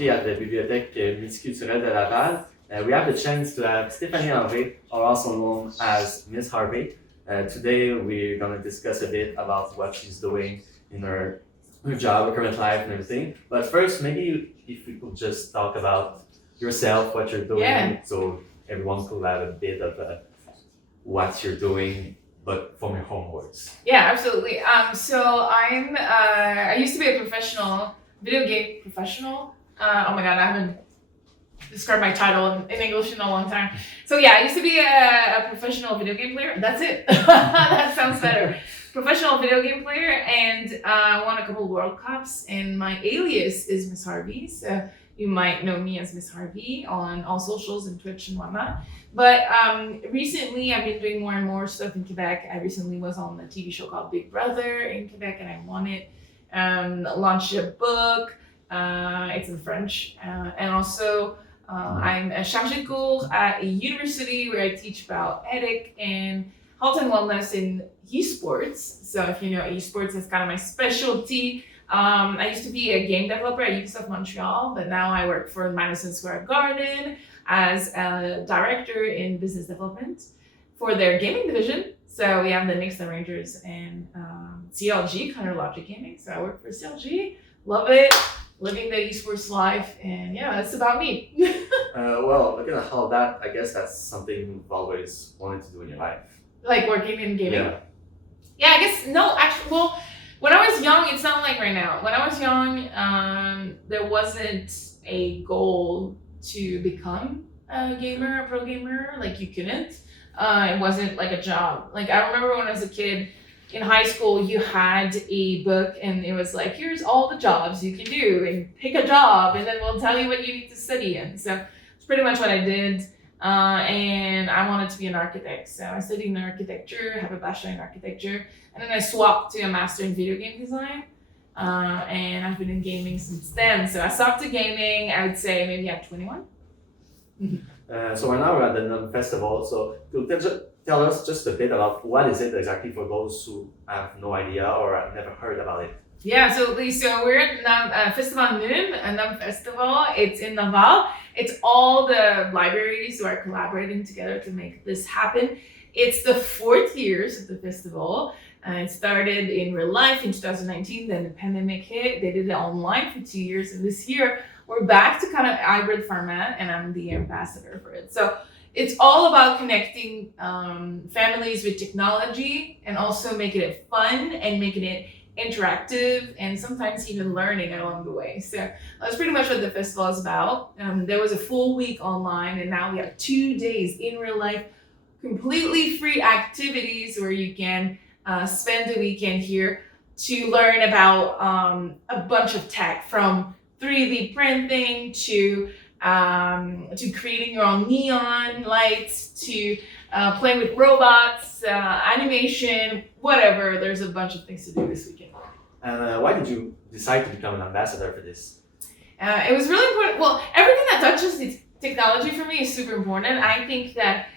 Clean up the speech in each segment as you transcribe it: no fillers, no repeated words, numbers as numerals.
aujourd'hui at the Bibliothèque Multiculturelle de Laval. We have the chance to have Stéphanie Harvey, or also known as Miss Harvey. Today we're going to discuss a bit about what she's doing in her job, her current life and everything. But first, maybe if we could just talk about yourself, what you're doing, so everyone could have a bit of what you're doing, but from your home words. Yeah, absolutely. So I used to be a professional video game professional. Oh my God, I haven't described my title in English in a long time. So yeah, I used to be a professional video game player. That's it. That sounds better. Professional video game player, and won a couple of World Cups. And my alias is Miss Harvey. So you might know me as Miss Harvey on all socials and Twitch and whatnot. But recently, I've been doing more and more stuff in Quebec. I recently was on a TV show called Big Brother in Quebec, and I won it. Launched a book. It's in French. And also, I'm a chargé de cours at a university where I teach about ethic and health and wellness in esports. So if you know esports, that's kind of my specialty. I used to be a game developer at Ubisoft Montreal, but now I work for Madison Square Garden as a director in business development for their gaming division. So we have the Knicks, the Rangers, and CLG, Chronologic Gaming. So I work for CLG, love it, living the esports life, and yeah, that's about me. Well, looking at all that, I guess that's something you've always wanted to do in your life. Like working in gaming? Yeah, I guess, no, actually, well, when I was young, it's not like right now. When I was young, there wasn't a goal to become a gamer, a pro gamer. Like, you couldn't. It wasn't like a job. Like, I remember when I was a kid in high school, you had a book and it was like, here's all the jobs you can do and pick a job and then we'll tell you what you need to study in. So it's pretty much what I did. And I wanted to be an architect. So I studied in architecture, have a bachelor in architecture, and then I swapped to a master in video game design. And I've been in gaming since then. So I stopped at gaming, I would say maybe at 21. So right now we're at the NUM Festival. So tell us just a bit about what is it exactly for those who have no idea or have never heard about it. Yeah, absolutely. So we're at Festival NUM, a NUM Festival. It's in Laval. It's all the libraries who are collaborating together to make this happen. It's the 4th year of the festival. It started in real life in 2019, then the pandemic hit. They did it online for 2 years, and this year we're back to kind of hybrid format, and I'm the ambassador for it. So it's all about connecting families with technology and also making it fun and making it interactive and sometimes even learning along the way. So that's pretty much what the festival is about. There was a full week online, and now we have 2 days in real life, completely free activities where you can spend the weekend here to learn about a bunch of tech, from 3D printing to creating your own neon lights to playing with robots, animation, whatever. There's a bunch of things to do this weekend. And why did you decide to become an ambassador for this? It was really important. Well, everything that touches technology for me is super important. I think that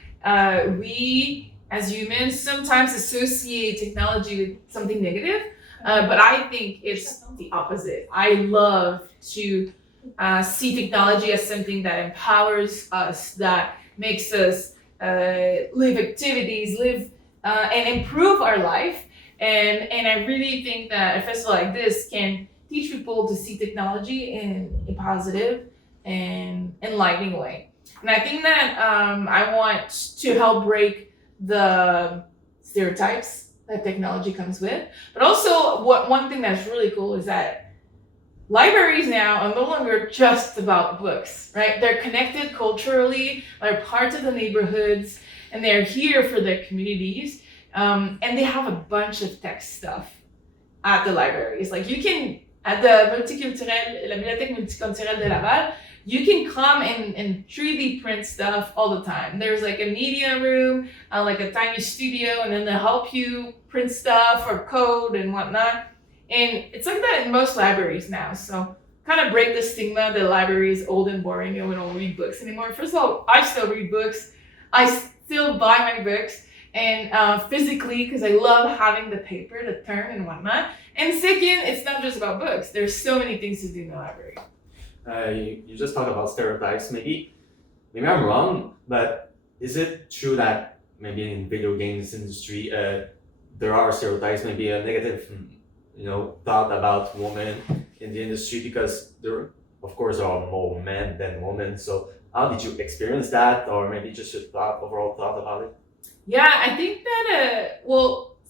we as humans sometimes associate technology with something negative, but I think it's the opposite. I love to see technology as something that empowers us, that makes us live activities, and improve our life. And I really think that a festival like this can teach people to see technology in a positive and enlightening way. And I think that I want to help break the stereotypes that technology comes with. But also, one thing that's really cool is that libraries now are no longer just about books, right? They're connected culturally, they're part of the neighborhoods, and they're here for their communities. And they have a bunch of tech stuff at the libraries. Like, you can, at the la Bibliothèque Multiculturelle de Laval, you can come and 3D print stuff all the time. There's like a media room, like a tiny studio, and then they'll help you print stuff or code and whatnot. And it's like that in most libraries now. So kind of break the stigma that library is old and boring and we don't read books anymore. First of all, I still read books. I still buy my books, and physically, because I love having the paper to turn and whatnot. And second, it's not just about books. There's so many things to do in the library. You just talk about stereotypes. Maybe I'm wrong, but is it true that maybe in video games industry there are stereotypes, maybe a negative, thought about women in the industry because there, of course, there are more men than women. So how did you experience that, or maybe just your overall thought about it? Yeah, I think that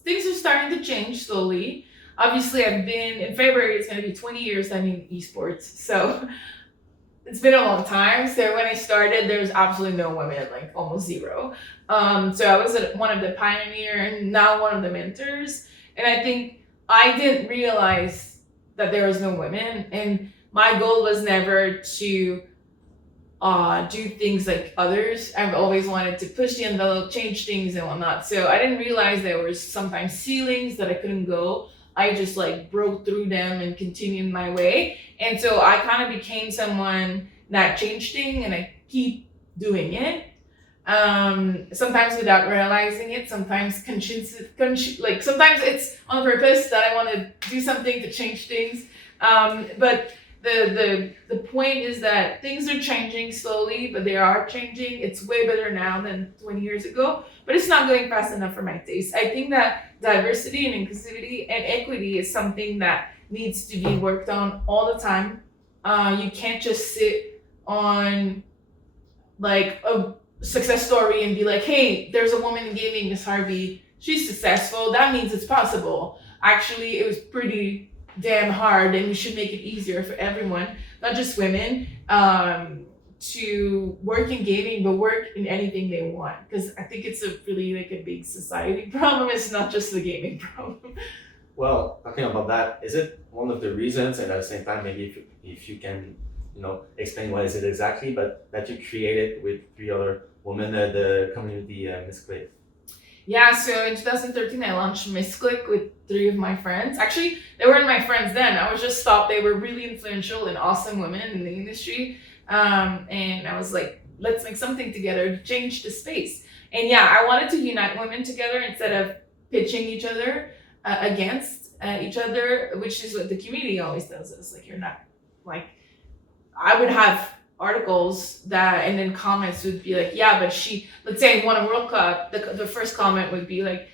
things are starting to change slowly. Obviously, I've been in February. It's going to be 20 years. I'm in esports, so it's been a long time. So when I started, there was absolutely no women, like almost zero. So I was one of the pioneer and now one of the mentors. And I think I didn't realize that there was no women. And my goal was never to do things like others. I've always wanted to push the envelope, change things and whatnot. So I didn't realize there was sometimes ceilings that I couldn't go. I just like broke through them and continued my way. And so I kind of became someone that changed things and I keep doing it. Sometimes without realizing it, sometimes like sometimes it's on purpose that I want to do something to change things. But the point is that things are changing slowly, but they are changing. It's way better now than 20 years ago, but it's not going fast enough for my taste. I think that diversity and inclusivity and equity is something that needs to be worked on all the time. You can't just sit on like a success story and be like, hey, there's a woman in gaming, Miss Harvey. She's successful. That means it's possible. Actually, it was pretty damn hard, and we should make it easier for everyone, not just women, to work in gaming, but work in anything they want. Because I think it's a really like a big society problem. It's not just the gaming problem. Well, talking about that, is it one of the reasons, and at the same time, maybe if you can, explain what is it exactly, but that you created with 3 other women, the community Miss Click? Yeah, so in 2013, I launched Miss Click with 3 of my friends. Actually, they weren't my friends then. I was just thought they were really influential and awesome women in the industry. And I was like, let's make something together to change the space. And yeah, I wanted to unite women together instead of pitching each other against each other, which is what the community always tells us. Like, you're not, like, I would have articles that, and then comments would be like, yeah, but let's say I won a World Cup, the first comment would be like,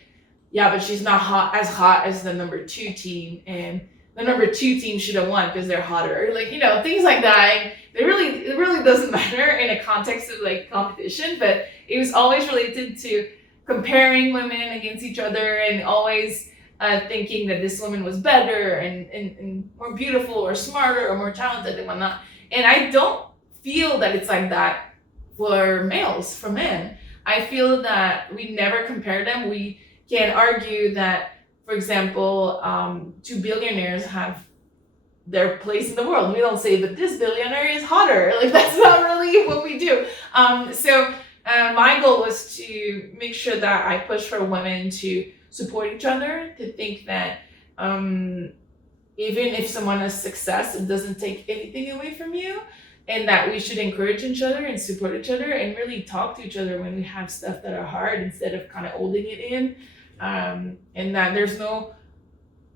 yeah, but she's not hot as the number 2 team, and the number 2 team should have won because they're hotter, or like, things like that. And it really doesn't matter in a context of like competition, but it was always related to comparing women against each other and always thinking that this woman was better and more beautiful or smarter or more talented and whatnot. And I don't feel that it's like that for males, for men. I feel that we never compare them. We can argue that, for example, 2 billionaires have their place in the world. We don't say, but this billionaire is hotter. Like, that's not really what we do. So my goal was to make sure that I push for women to support each other, to think that even if someone has success, it doesn't take anything away from you, and that we should encourage each other and support each other and really talk to each other when we have stuff that are hard instead of kind of holding it in. And that there's no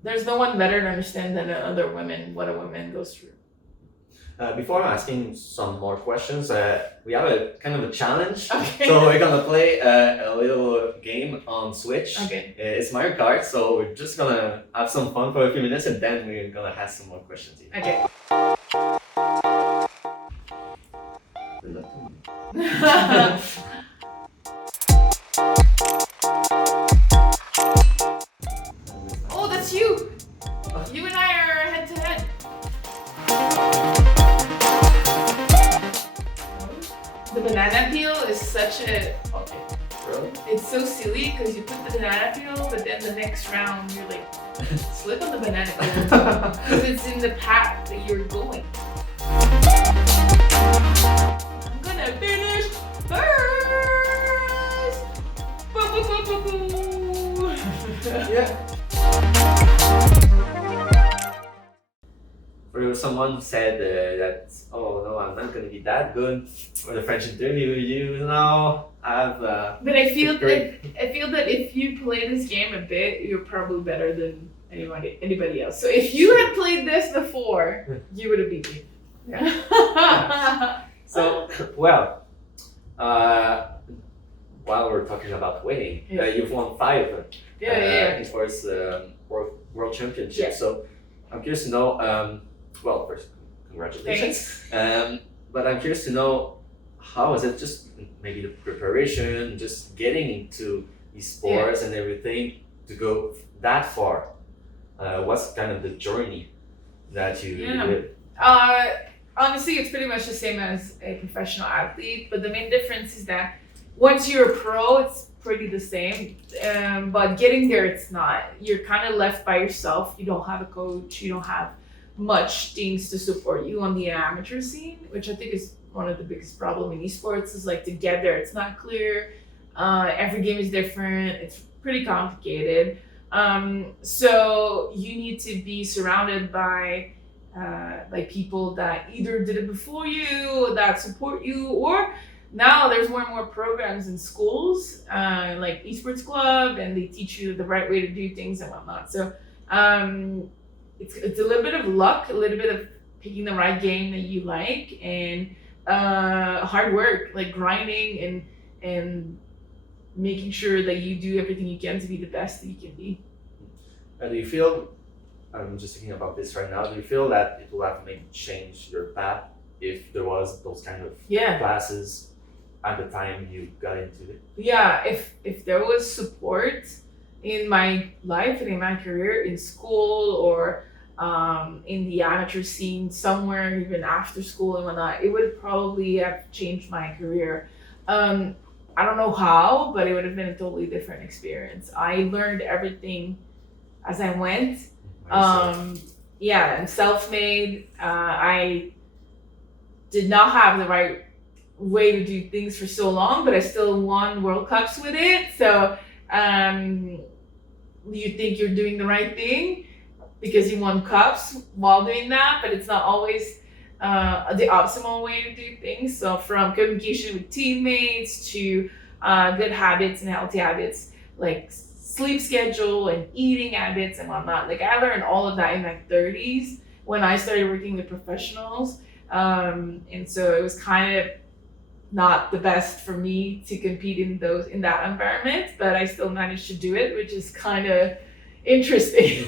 one better to understand than other women what a woman goes through. Before I'm asking some more questions, we have a kind of a challenge. Okay. So we're gonna play a little game on Switch. Okay. It's Mario Kart, so we're just gonna have some fun for a few minutes, and then we're gonna ask some more questions. Okay. Oh, that's you! You and I are head to head. The banana peel is such a... Okay. Really? It's so silly because you put the banana peel, but then the next round you're like, slip on the banana peel because it's in the path that you're going. I'm gonna finish first! Yeah. Or someone said that, oh no, I'm not gonna be that good for the French interview. You now have. But I feel that if you play this game a bit, you're probably better than anybody else. So if you had played this before, you would have beat me. Yeah. So, well, uh, while we're talking about winning, you've won 5 in first world championship. Yeah. So I'm curious to know. Well, first, congratulations. Thanks. But I'm curious to know how is it? Just maybe the preparation, just getting into these sports and everything to go that far. What's kind of the journey that you did? Honestly, it's pretty much the same as a professional athlete, but the main difference is that once you're a pro, it's pretty the same. But getting there, it's not. You're kind of left by yourself. You don't have a coach. You don't have much things to support you on the amateur scene, which I think is one of the biggest problem in esports. Is like to get there, it's not clear. Every game is different. It's pretty complicated. So you need to be surrounded by people that either did it before you, that support you, or now there's more and more programs in schools, like esports club, and they teach you the right way to do things and whatnot. So it's a little bit of luck, a little bit of picking the right game that you like, and hard work, like grinding and making sure that you do everything you can to be the best that you can be. Do you feel, I'm just thinking about this right now, do you feel that it will have maybe changed your path if there was those kind of classes at the time you got into it? Yeah, if there was support in my life and in my career, in school or in the amateur scene somewhere, even after school and whatnot, it would probably have changed my career. I don't know how, but it would have been a totally different experience. I learned everything as I went. I'm self-made. I did not have the right way to do things for so long, but I still won World Cups with it. So you think you're doing the right thing because you won cups while doing that, but it's not always the optimal way to do things. So from communication with teammates to good habits and healthy habits, like sleep schedule and eating habits and whatnot. Like I learned all of that in my 30s when I started working with professionals. And so it was kind of not the best for me to compete in that environment, but I still managed to do it, which is kind of interesting.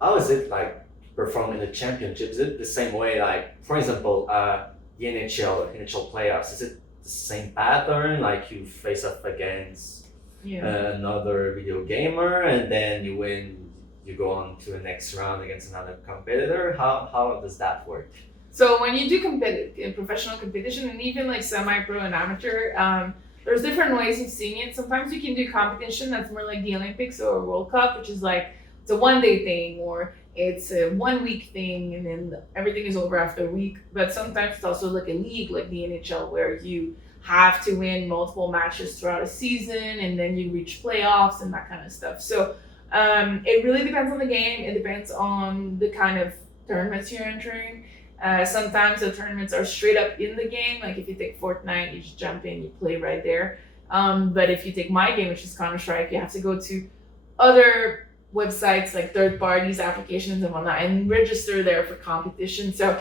How is it like perform in the championships? Is it the same way, like for example, the NHL playoffs? Is it the same pattern? Like you face up against another video gamer, and then you win. You go on to the next round against another competitor. How does that work? So when you do professional competition, and even like semi-pro and amateur, there's different ways of seeing it. Sometimes you can do competition that's more like the Olympics or World Cup, which is like it's a one-day thing or it's a 1 week thing, and then everything is over after a week. But sometimes it's also like a league, like the NHL, where you have to win multiple matches throughout a season, and then you reach playoffs and that kind of stuff. So it really depends on the game. It depends on the kind of tournaments you're entering. Sometimes the tournaments are straight up in the game. Like if you take Fortnite, you just jump in, you play right there. But if you take my game, which is Counter-Strike, you have to go to other websites like third parties, applications and whatnot, and register there for competition. So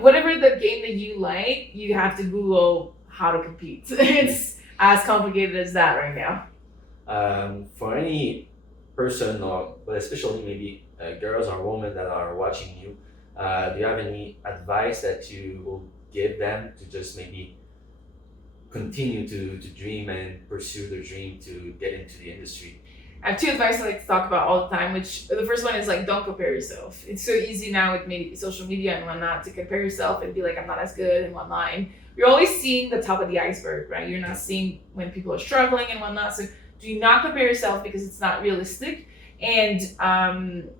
whatever the game that you like, you have to Google how to compete. It's as complicated as that right now. For any person, but especially maybe girls or women that are watching you, do you have any advice that you will give them to just maybe continue to dream and pursue their dream to get into the industry? I have 2 advice I like to talk about all the time, which the first one is like, don't compare yourself. It's so easy now with maybe social media and whatnot to compare yourself and be like, I'm not as good and whatnot. And you're always seeing the top of the iceberg, right? You're not seeing when people are struggling and whatnot. So do not compare yourself because it's not realistic. And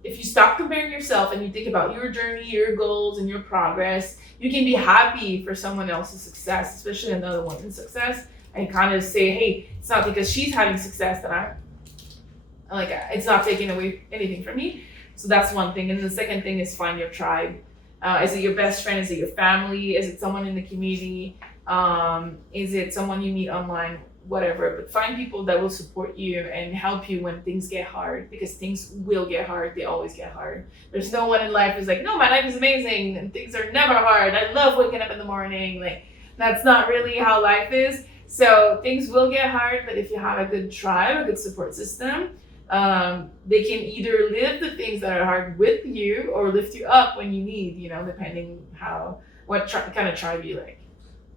if you stop comparing yourself and you think about your journey, your goals, and your progress, you can be happy for someone else's success, especially another woman's success, and kind of say, hey, it's not because she's having success that I'm like, it's not taking away anything from me. So that's one thing. And the second thing is find your tribe. Is it your best friend? Is it your family? Is it someone in the community? Is it someone you meet online? whatever, but find people that will support you and help you when things get hard, because things will get hard. They always get hard. There's no one in life who's like, no, my life is amazing and things are never hard. I love waking up in the morning. Like, that's not really how life is. So things will get hard, but if you have a good tribe, a good support system, they can either live the things that are hard with you or lift you up when you need, depending what kind of tribe you like.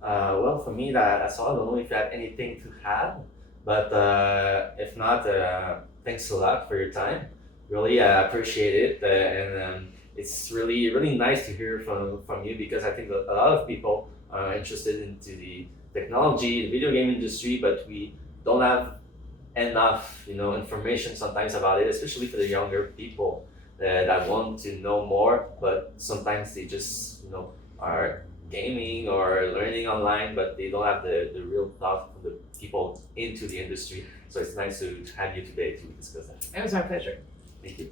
Well, for me, that's all. I don't know if you have anything to add, but if not, thanks a lot for your time. Really appreciate it, and it's really really nice to hear from you, because I think that a lot of people are interested into the technology, the video game industry, but we don't have enough information sometimes about it, especially for the younger people that want to know more, but sometimes they just are gaming or learning online, but they don't have the real thought from the people into the industry. So it's nice to have you today to discuss that. It was my pleasure. Thank you.